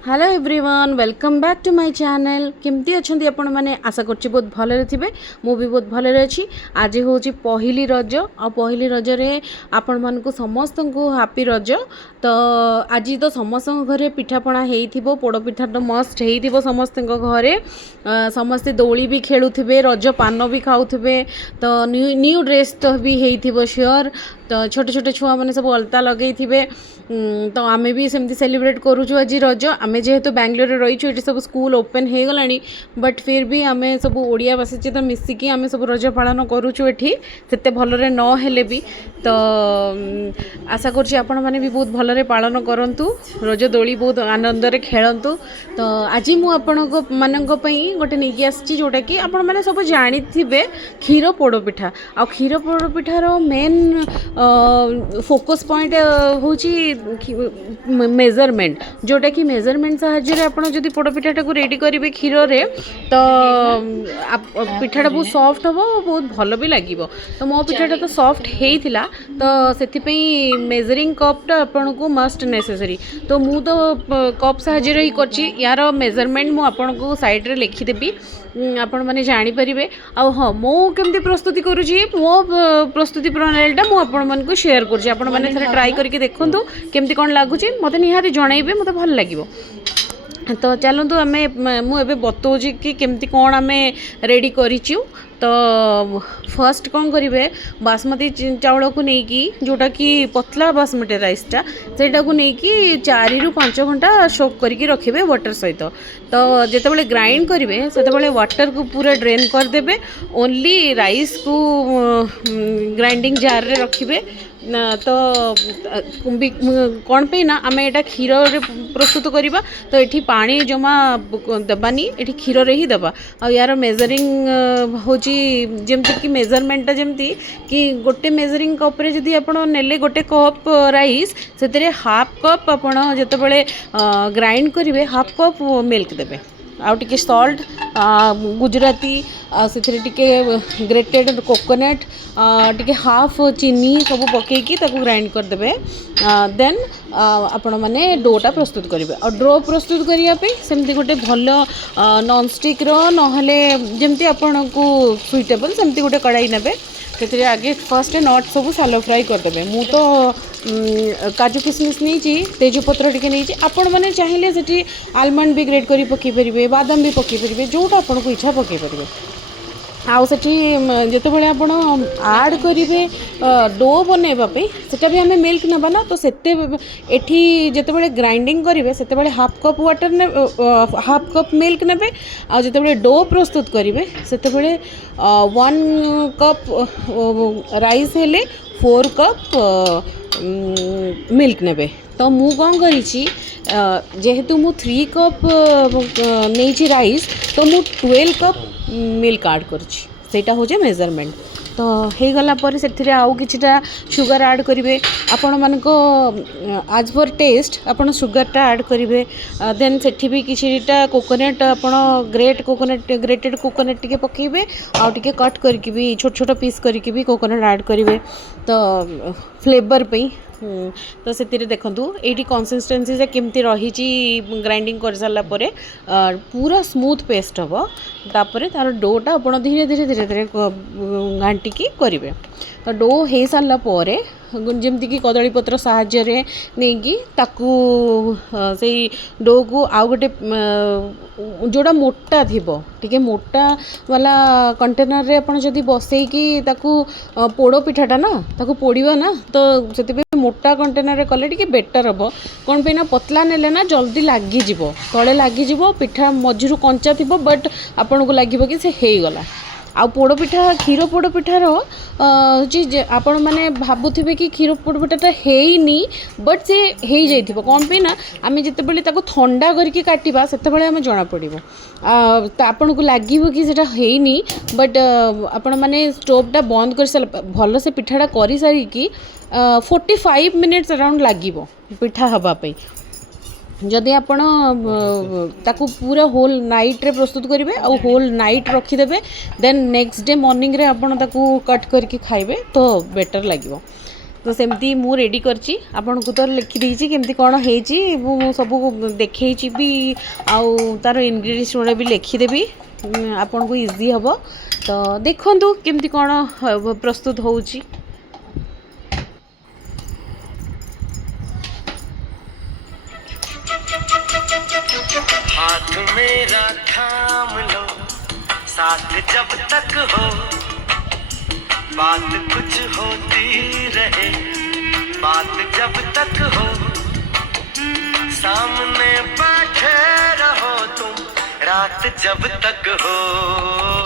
Hello everyone welcome back to my channel केमती अच्छा आपण मैंने आशा कर बहुत भलरे थे मु भी बहुत भलरे अच्छी आज हूँ पहली रज आ पहली रजरे आपण मानक समस्त को हैप्पी रज तो आज तो समस्त घरे पिठापणा हो पोड़पिठा तो मस्ट हो समस्त घरे समस्ते दोली भी खेलुवे रज पान भी खाऊे तो न्यू ड्रेस तो भी हो श्योर तो छोटे छोटे छुआ मैंने सब अलता लगे थे तो आम भी सेमती सेलिब्रेट करूँ आज रज आम जेहेतु बेंगलोर रहीचु ये सब स्कूल ओपन हो गला बट फिर भी आम सब ओडिया बासी तो मिसिकी आम सब रज पालन करूँ ये से भलरे नहेले भी तो आशा करुँच आपण मैंने भी बहुत भलरे पालन करूँ रज दोली बहुत आनंद खेलतु तो आज मुझे गोटे नहीं आसी जोटा कि आपण मैंने सब जानी क्षीर पोड़पिठा आ क्षीर पोड़पिठार मेन फोकस पॉइंट हूँ मेजरमेंट जोटा कि मेजरमेंट साहाय्य आप पोड़पिठा को रेडी करेंगे क्षीर रे तो पिठाटा बहुत सॉफ्ट हम बहुत भल भी लगे तो मो पिठाटा तो सॉफ्ट होता तो से मेजरिंग कपटा आपन को मस्ट नेसेसरी तो मु तो कप साहाय्य ही कर यार मेजरमेंट मुझे साइड रे लिखिदेवी आपण मैंने जानीपर आ हाँ मुझे प्रस्तुति करुँची मो प्रस्तुति प्रणालीटा मुझे शेयर करें ट्राई करके देखूँ केमती कौन लगुच मत निहारी जनइबे मत भल लगे तो चलतु आम मुझे बतौच कि केमती कौन आम रेडी करूँ तो फर्स्ट कौन करेंगे बासमती चाउल को लेकिन जोटा कि पतला बासमती राइसटा सेटा को लेकिन 4 ରୁ 5 घंटा सोक करके रखिए वाटर सहित तो जितेबाला ग्राइंड करेंगे से वाटर को पूरा ड्रेन करदे ओनली राइस को ग्राइंडिंग जार रे रखिए तो कौन पे ना आम यहाँ क्षीर प्रस्तुत करवा तो ये पानी जमा देवानी ये क्षीर ही देवा आ यार मेजरिंग हूँ जमती कि मेजरमेंटा जमती कि गोटे मेजरिंग कप रे जदि आप नेले गोटे कप राइस से हाफ कप आपड़ जिते ग्राइंड करेंगे हाफ कप मिल्क देवे आउ टिके सॉल्ट गुजराती से ग्रेटेड कोकोनट टिके हाफ चीनी सब पकईकी ग्राइंड करदे देन आपण मैंने डोटा प्रस्तुत करेंगे और डो प्रस्तुत करने सेमती गोटे भल नॉन स्टिक नहले जमती आपन को सुइटेबल सेमती गोटे कड़ाई नेबे से आगे फर्स्ट नट सब सालो फ्राई करदे मु तो काजू किशमिश नहीं तेजपत्र टी नहीं आपण मैंने चाहिए से आलमंड भी ग्रेट कर पकई पारे बादाम भी पकई पारे जोटा आपन को इच्छा पकई पारे आउ सेठी जितेबाला आपण आड करेंगे डो बनवाई सेटा भी आम मिल्क नबा ना तो सेते एठी जितेबाला ग्राइंडिंग करेंगे से हाफ कप वाटर ने हाफ कप मिल्क नेबे आ जितेबाला डो प्रस्तुत करेंगे से 1 कप राइस हेले 4 कप मिल्क नेबे तो मु कौन करी जेहेतु मु 3 कप नहीं राइस तो मु 12 कप मिल्क आड करटा हूँ मेजरमेंट तो हो गला से आउ किछिटा सुगर ऐड करेंगे आपण मानक आज पर टेस्ट आपन सुगरटा ऐड करेंगे देन सेठी भी किछिटा कोकोनट आपण ग्रेटेड कोकोनट टिके पकेबे आउ टिके कट करके भी छोट छोट पीस करके भी कोकोनट ऐड करेंगे तो फ्लेवर पे तो से देखु ये कंसिस्टेंसी से केमती रही ग्राइंडिंग कर सारापर पूरा स्मूथ पेस्ट हम तापर तार डोटा आप धीरे धीरे धीरे धीरे घाटिकी करेंगे तो डो हो सारापर जमती कि कदली पत्र साहाय्य नहीं से डो को आउ गोटे जोड़ा मोटा थी टे मोटा वाला कंटेनर रे आपन जदि बसईकी पोड़ पिठाटा ना ताकू पोड़ा ना तो से मोटा कंटेनर रे कले टिके बेटर हम कौन पे ना पतला नेले ना जल्दी लगिज तले लगिज पिठा मझिरू कंचा थी बट आपन को लगे कि से हो गला आ पोड़पिठा क्षीर पोड़पिठार आपण मैंने भावुवे कि क्षीर पोड़पिठाटा हैनी बट से हो जाइए कौन पे ना आम जितेबाला थंडा करके काटिबा सेतेबाला आम जना पड़ो आपन को लगे कि सेटा हैनी बट आपण मैंने स्टोवटा बंद कर सारा भल से पिठाटा कर सारिकी 45 मिनिट्स अराउंड लगे पिठा हवापाई जदि आपण ताकू पूरा होल नाइट रे प्रस्तुत करेंगे और होल नाइट रखीदे देन नेक्स्ट डे मॉर्निंग रे आपण ताकू कट करके खाइबे तो बेटर लगे तो सेमती मु रेडी करची आपन को तो लिखि देछि केमती कोन हेछि मु सब देखैछि भी आउ तार इंग्रेडिएंट्स जोड़े भी लिखि देबी आपन को इजी हबो। तो देखंतु केमती कोन प्रस्तुत होउछि। हाथ मेरा थाम लो साथ जब तक हो, बात कुछ होती रहे बात जब तक हो, सामने बैठे रहो तुम रात जब तक हो।